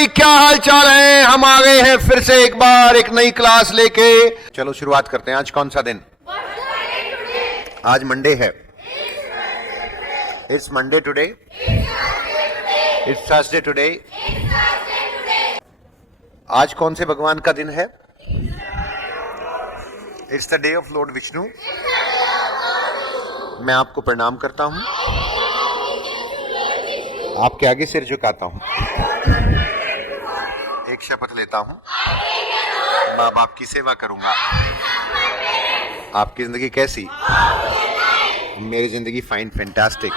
भाई, क्या हाल चाल है। हम आ गए हैं फिर से एक बार एक नई क्लास लेके। चलो शुरुआत करते हैं। आज कौन सा दिन? आज मंडे है। It's Monday today. It's Thursday today. आज कौन से भगवान का दिन है? It's the day of Lord Vishnu. मैं आपको प्रणाम करता हूं, आपके आगे सिर झुकाता हूं, एक शपथ लेता हूं, माँ बाप की सेवा करूंगा। आपकी जिंदगी कैसी? मेरी जिंदगी फाइन, फैंटास्टिक।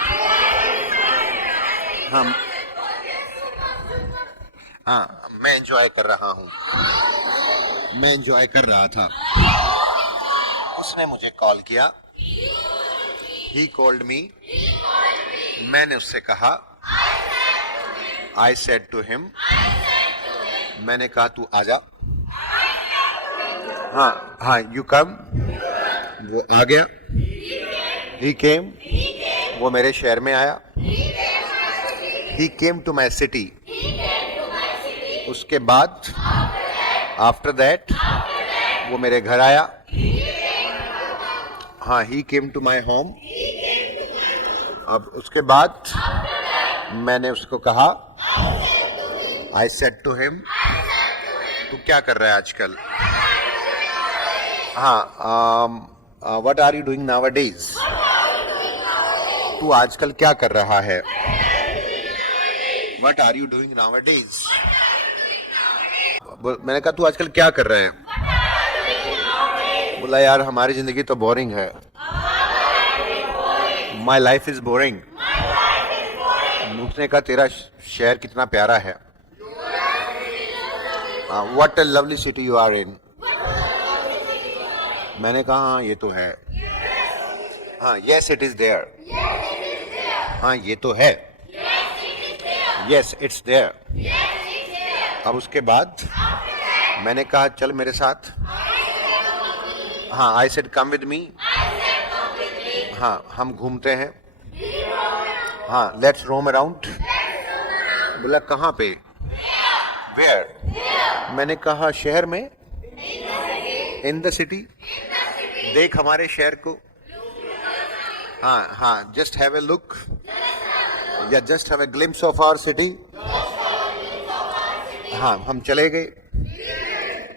हाँ, मैं एंजॉय कर रहा हूं। मैं एंजॉय कर रहा था। उसने मुझे कॉल किया। He called me. मैंने उससे कहा। I said to him. मैंने कहा तू आजा। हाँ, you come. वो आ गया। He came. वो मेरे शहर में आया। He came to my city. उसके बाद after that वो मेरे घर आया। हाँ, he came to my home. अब उसके बाद मैंने उसको कहा, I said to him, तू क्या कर रहा है आजकल? हाँ, what are you doing nowadays? तू आजकल क्या कर रहा है? What are you doing nowadays? मैंने कहा तू आजकल क्या कर रहा है? बोला यार हमारी जिंदगी तो बोरिंग है। My life is boring. उसने कहा तेरा शहर कितना प्यारा है। What a lovely city you are in. मैंने कहा हाँ ये तो है। हाँ, yes it is there. हाँ ये तो है। Yes it's there. अब उसके बाद मैंने कहा चल मेरे साथ। हाँ, I said come with me. हाँ, हम घूमते हैं। हाँ, let's roam around. बोला कहाँ पे? Where? मैंने कहा शहर में। In the city. देख हमारे शहर को। हाँ, just have a look. या just have a glimpse of our city. हाँ, हम चले गए।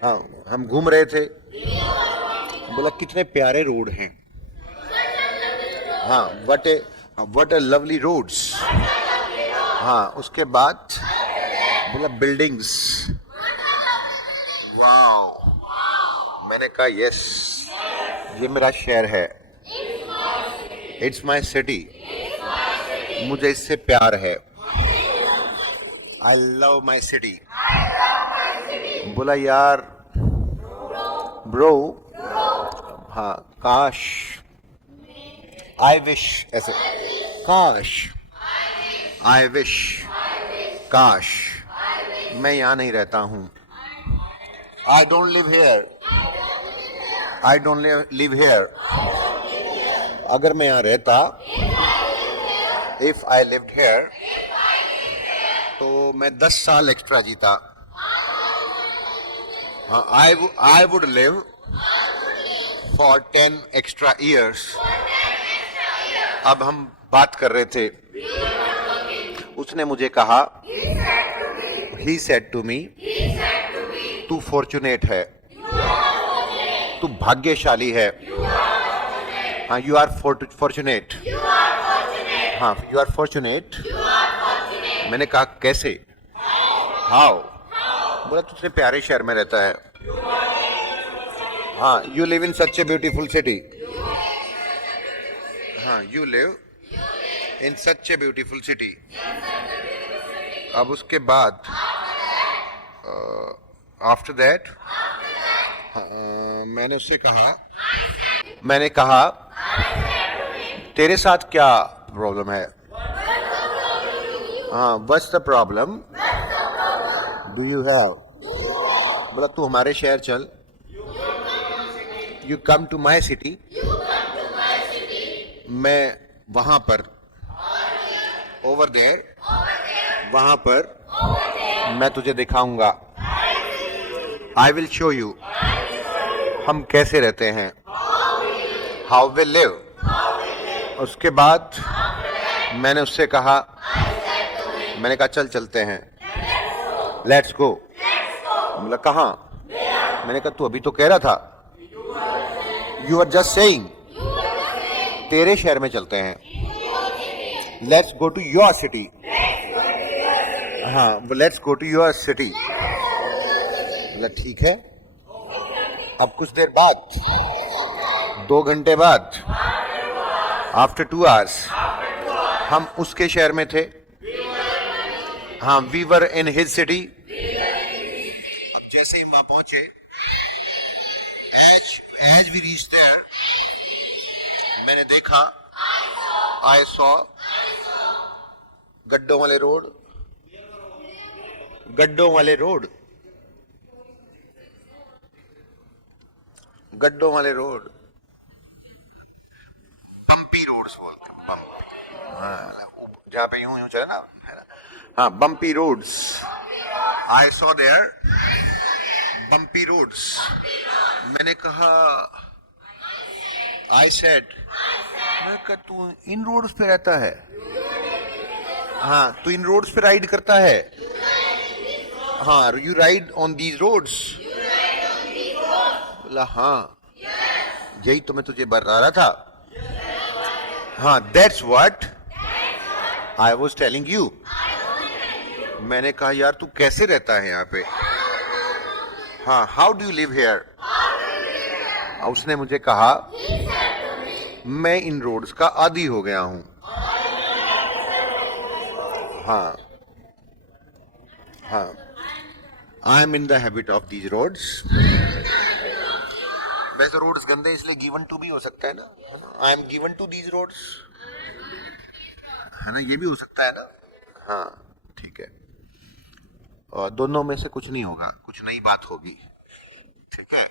हाँ, हम घूम रहे थे। बोला कितने प्यारे रोड हैं। हाँ, what a lovely roads. हाँ, उसके बाद बोला बिल्डिंग्स। वाओ। मैंने कहा यस ये मेरा शहर है। It's my city. मुझे इससे प्यार है। I love my city. बोला यार ब्रो। हाँ, काश। I wish. ऐसे काश। I wish. काश मैं यहाँ नहीं रहता हूँ। I don't live here. I don't live here. अगर मैं यहाँ रहता, इफ आई लिव्ड हेयर, तो मैं 10 साल एक्स्ट्रा जीता। I would live for 10 extra years. अब हम बात कर रहे थे। उसने मुझे कहा, He said to me, तू फॉर्चुनेट है। तू भाग्यशाली है। हाँ, you are fortunate. हाँ, you are fortunate. मैंने कहा कैसे? How? बोला तू इतने प्यारे शहर में रहता है। हाँ, you live in such a beautiful city. हाँ, you live in such a beautiful city. अब उसके बाद आफ्टर दैट मैंने उससे कहा तेरे साथ क्या प्रॉब्लम है? हाँ, what's the problem do you have? बोला तू हमारे शहर चल। You come to my city. मैं वहां पर, ओवर देयर, वहां पर मैं तुझे दिखाऊंगा। I will show you. हम कैसे रहते हैं। How we live. उसके बाद मैंने उससे कहा, मैंने कहा चल चलते हैं, लेट्स गो। बोला कहाँ? मैंने कहा तू अभी तो कह रहा था, यू आर जस्ट सेइंग, तेरे शहर में चलते हैं, let's go to your city. हाँ, let's go to your city. बोला ठीक है। अब कुछ देर बाद, 2 घंटे बाद, आफ्टर 2 आवर्स, हम उसके शहर में थे। हाँ, we were in his city. अब जैसे हम वहां पहुंचे, एज वी रीच्ड देयर, मैंने देखा, आई सॉ गड्ढों वाले रोड, गड्ढों वाले रोड, गड्ढों वाले रोड, बम्पी रोड्स बोलते हैं, बम्पी, जहां पे यूं यूं चले ना, हाँ, bumpy roads. I saw there bumpy roads. मैंने कहा, आई सेड, मैं कहा तू इन रोड्स पे रहता है? हाँ, तू इन रोड्स पे राइड करता है? हाँ, you ride on these roads? बोला हाँ, यही तो मैं तुझे बता रहा था। हाँ, that's what I was telling you. मैंने कहा यार तू कैसे रहता है यहाँ पे? हाँ, how do you live here? उसने मुझे कहा मैं इन रोड्स का आदी हो गया हूं। हाँ, हाँ, I am in the habit of these roads. वैसे रोड्स गंदे इसलिए गिवन टू भी हो सकता है ना, I am given to these roads, है ना, ये भी हो सकता है ना। हाँ ठीक है, और दोनों में से कुछ नहीं होगा, कुछ नई बात होगी, ठीक है।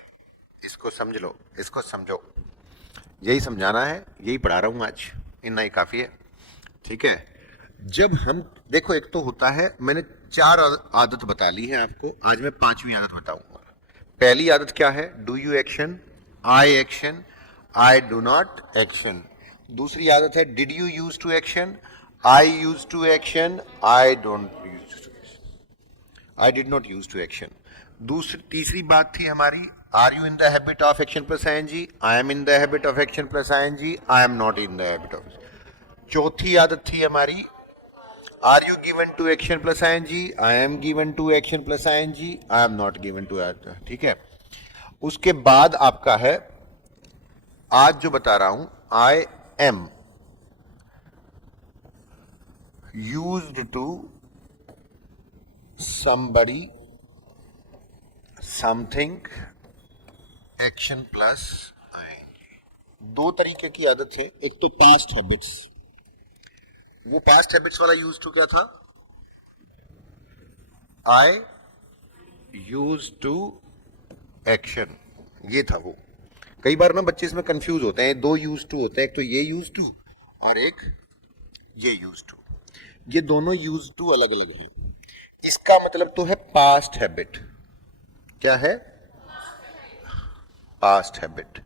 इसको समझ लो, इसको समझो, यही समझाना है, यही पढ़ा रहा हूं आज, इतना ही काफी है, ठीक है। जब हम देखो, एक तो होता है, मैंने 4 आदत बता ली है आपको, आज मैं 5वीं आदत बताऊंगा। पहली आदत क्या है? Do you action, I action, I do not action. दूसरी आदत है did you use to action, I use to action, I don't use to action, I did not use to action. तीसरी बात थी हमारी, are you in the habit of action plus ING, I am in the habit of action plus ING, I am not in the habit of. चौथी आदत थी हमारी, are you given to action plus ING, I am given to action plus ING, I am not given to, ठीक है। उसके बाद आपका है, आज जो बता रहा हूं, I am used to somebody, something, action plus आएंगे। 2 तरीके की आदत है, एक तो पास्ट हैबिट्स, वो पास्ट हैबिट्स वाला यूज टू क्या था? आई यूज टू एक्शन, ये था वो। कई बार ना बच्चे इसमें कंफ्यूज होते हैं, 2 यूज टू होते हैं, एक तो ये यूज टू और एक ये यूज टू। ये दोनों यूज टू अलग अलग है। इसका मतलब तो है पास्ट हैबिट। क्या है? Past habit.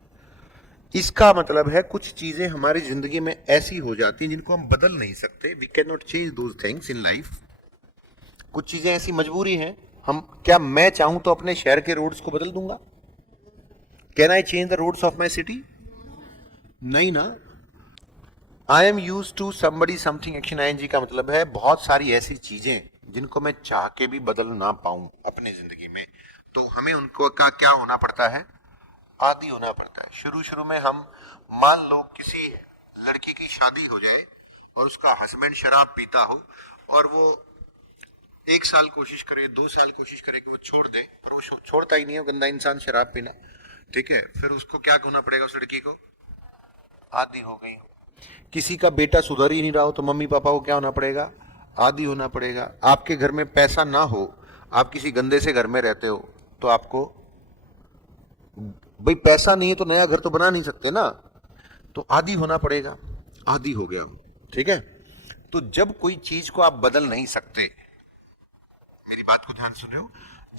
इसका मतलब है कुछ चीजें हमारी जिंदगी में ऐसी हो जाती हैं जिनको हम बदल नहीं सकते, we can not change those things in life. कुछ चीजें ऐसी मजबूरी हैं, हम क्या मैं चाहूं तो अपने शहर के रोड्स को बदल दूंगा? Can I change the roads of my city? नहीं ना। I am use to somebody something action ING का मतलब है बहुत सारी ऐसी चीजें जिनको मैं चाह के भी बदल ना पाऊं अपनी जिंदगी में, तो हमें उनको का क्या होना पड़ता है? आदी होना पड़ता है। शुरू शुरू में हम, मान लो किसी लड़की की शादी हो जाए और उसका हस्बैंड शराब पीता हो और वो 1 साल कोशिश करे, 2 साल कोशिश करे कि वो छोड़ दे, और वो छोड़ता ही नहीं है, गंदा इंसान शराब पीना, ठीक है। फिर उसको क्या होना पड़ेगा? उस लड़की को आदी हो गई। किसी का बेटा सुधर ही नहीं रहा हो तो मम्मी पापा को क्या होना पड़ेगा? आदी होना पड़ेगा। आपके घर में पैसा ना हो, आप किसी गंदे से घर में रहते हो, तो आपको, भाई पैसा नहीं है तो नया घर तो बना नहीं सकते ना, तो आदी होना पड़ेगा। आदी हो गया, ठीक है। तो जब कोई चीज को आप बदल नहीं सकते, मेरी बात को ध्यान सुन रहे हो?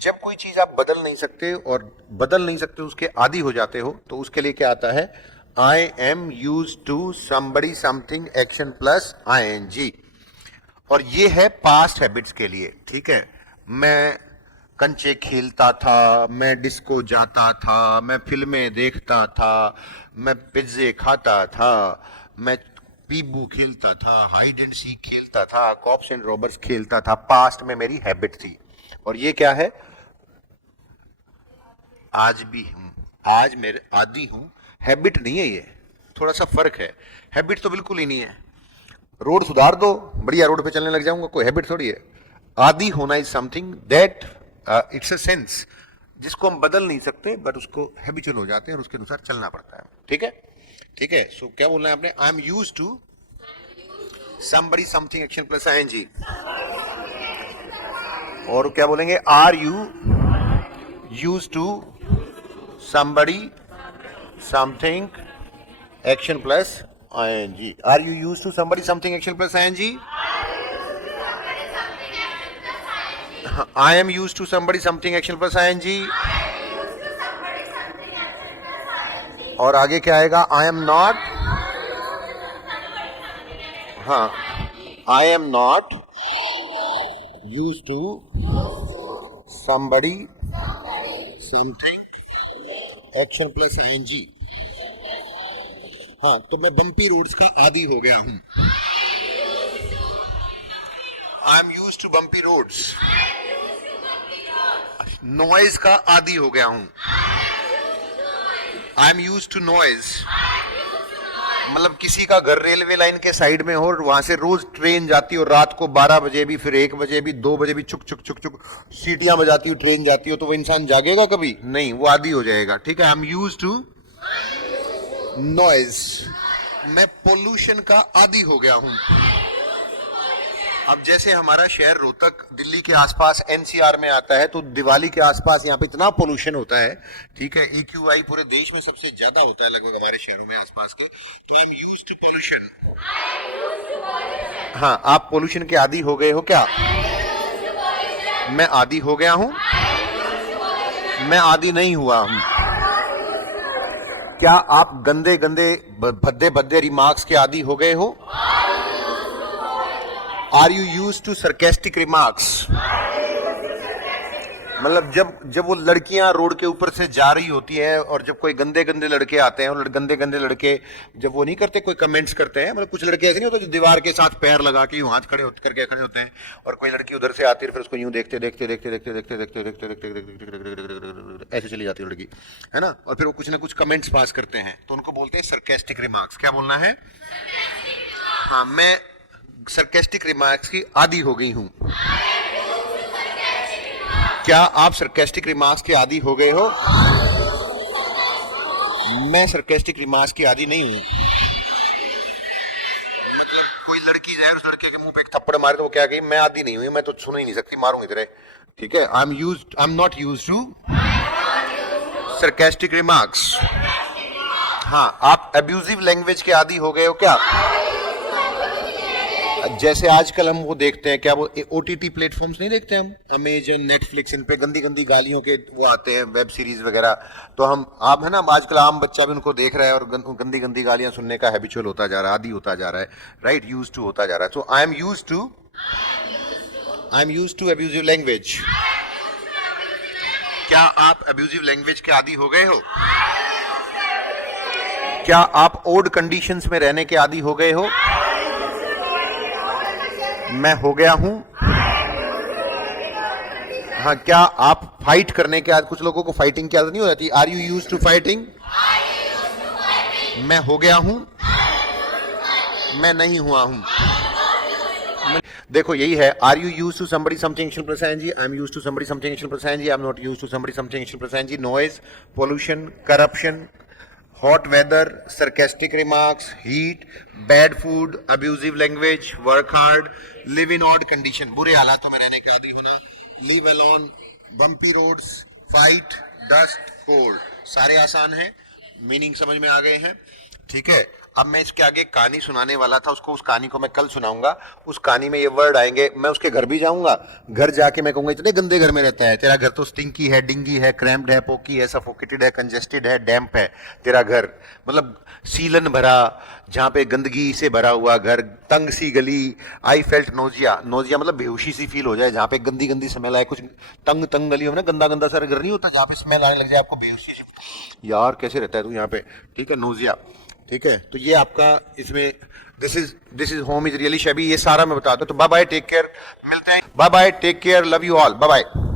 जब कोई चीज आप बदल नहीं सकते और बदल नहीं सकते उसके आदी हो जाते हो तो उसके लिए क्या आता है? I am use to somebody something action plus ING. और ये है पास्ट हैबिट्स के लिए, ठीक है? मैं कंचे खेलता था, मैं डिस्को जाता था, मैं फिल्में देखता था, मैं पिज्जे खाता था, मैं पीबू खेलता था, हाइड एंड सीक खेलता था, कॉप्स एंड रॉबर्स खेलता था। पास्ट में मेरी हैबिट थी। और ये क्या है? आज भी हूं, आज मेरे आदी हूं। हैबिट नहीं है ये, थोड़ा सा फर्क है। हैबिट तो बिल्कुल ही नहीं है। रोड सुधार दो, बढ़िया रोड पे चलने लग जाऊंगा, कोई हैबिट थोड़ी है। आदी होना is something that it's a sense जिसको हम बदल नहीं सकते, बट उसको हैबिचुअल हो जाते हैं और उसके अनुसार चलना पड़ता है। ठीक है, ठीक है। सो क्या बोलना है आपने? I am use to somebody something action plus ING. और क्या बोलेंगे? Are you use to somebody something action plus ing? Are you used to somebody something action plus ing? I am used to somebody something action plus ing. और आगे क्या आएगा? I am not, हाँ, I am not used to somebody something action plus ING. हाँ, तो मैं bumpy roads का आदी हो गया हूं। I am use to bumpy roads. Noise का आदी हो गया हूं। I am use to noise. मतलब किसी का घर रेलवे लाइन के साइड में हो और वहां से रोज ट्रेन जाती हो, रात को 12 बजे भी, फिर 1 बजे भी, 2 बजे भी, चुक चुक चुक चुक सीटियां बजाती हो, ट्रेन जाती हो, तो वो इंसान जागेगा कभी नहीं, वो आदी हो जाएगा। ठीक है, I am use to noise. मैं पोल्यूशन का आदी हो गया हूं। अब जैसे हमारा शहर रोहतक दिल्ली के आसपास एनसीआर में आता है, तो दिवाली के आसपास यहाँ पे इतना पोल्यूशन होता है, ठीक है, एक्यूआई पूरे देश में सबसे ज्यादा होता है लगभग हमारे शहरों में आसपास के। तो I am used to pollution. हाँ, आप पोल्यूशन के आदी हो गए हो क्या? मैं आदी हो गया हूं। मैं आदी नहीं हुआ हूं। क्या आप गंदे गंदे भद्दे भद्दे रिमार्क्स के आदी हो गए हो? Are you use to sarcastic remarks? मतलब जब वो लड़कियां रोड के ऊपर से जा रही होती हैं और जब कोई गंदे गंदे लड़के आते हैं, और गंदे गंदे लड़के जब वो नहीं करते, कोई कमेंट्स करते हैं, मतलब कुछ लड़के ऐसे नहीं होते जो दीवार के साथ पैर लगा के यूं हाथ खड़े करके खड़े होते हैं, और कोई लड़की उधर से आती है, फिर उसको यूं देखते देखते देखते देखते देखते देखते देखते देखते ऐसे चली जाती है लड़की, है ना, और फिर वो कुछ ना कुछ कमेंट्स पास करते हैं, तो उनको बोलते हैं सरकेस्टिक रिमार्क्स। क्या बोलना है? हाँ, मैं सरकेस्टिक रिमार्क्स की आदी हो गई हूं। क्या आप सरकेस्टिक रिमार्क्स के आदी हो गए हो? मैं सरकेस्टिक रिमार्क्स की आदी नहीं हूं। मतलब कोई लड़की जाए, उस लड़के के मुंह पे एक थप्पड़ मारे तो वो क्या कही? मैं आदी नहीं हुई, मैं तो सुन ही नहीं सकती, मारूंगी तेरे। ठीक है, I am not used to sarcastic remarks. हाँ, आप अब्यूजिव लैंग्वेज के आदी हो गए हो क्या? जैसे आजकल हम वो देखते हैं, क्या वो ओटीटी प्लेटफॉर्म्स नहीं देखते हम, अमेजन, नेटफ्लिक्स, इन पे गंदी गंदी गालियों के वो आते हैं, वेब सीरीज वगैरह। तो आप है ना, आजकल आम बच्चा भी उनको देख रहा है और गंदी गंदी गालियां सुनने का हैबिचुअल होता जा रहा है, आदी होता जा रहा है, राइट, यूज टू होता जा रहा है। So I am use to abusive language. क्या आप अब्यूजिव लैंग्वेज के आदी हो गए हो? क्या आप ओड कंडीशंस में रहने के आदी हो गए हो? मैं हो गया हूं। हाँ, क्या आप फाइट करने के आदत? कुछ लोगों को फाइटिंग की आदत नहीं हो जाती। Are you use to fighting? मैं हो गया हूं। मैं नहीं हुआ हूं। देखो यही है, are you use to somebody something action plus ING, I am use to somebody something action plus ING, I am not use to somebody something action plus ING. Noise, pollution, corruption, hot weather, sarcastic remarks, heat, bad food, abusive language, work hard, live in odd condition, बुरे हालातों में रहने के आदी होना, live alone, bumpy roads, fight, dust, cold, सारे आसान हैं, मीनिंग समझ में आ गए हैं। ठीक है, अब मैं इसके आगे कहानी सुनाने वाला था उसको, उस कहानी को मैं कल सुनाऊंगा। उस कहानी में ये वर्ड आएंगे, मैं उसके घर भी जाऊंगा, घर जाके मैं कहूंगा इतने गंदे घर में रहता है तेरा घर, तो स्टिंकी है, डिंगी है, क्रैम्प्ड है, पोकी है, सफोकेटेड है, कंजेस्टेड है, डैम्प है तेरा घर, मतलब सीलन भरा, जहाँ पे गंदगी से भरा हुआ घर, तंग सी गली। आई फेल्ट नोजिया, नोजिया मतलब बेहोशी सी फील हो जाए, जहाँ पे गंदी गंदी स्मेल आए, कुछ तंग तंग गली हो ना, गंदा गंदा सा घर नहीं होता जहाँ पे स्मेल आने लग जाए आपको बेहोशी सी, यार कैसे रहता है तू यहाँ पे, ठीक है, नोजिया। ठीक है, तो ये आपका इसमें this is home is really shabby, ये सारा मैं बताता हूँ। तो बाय बाय, टेक केयर, मिलते हैं, bye bye, take care, love you all, bye bye.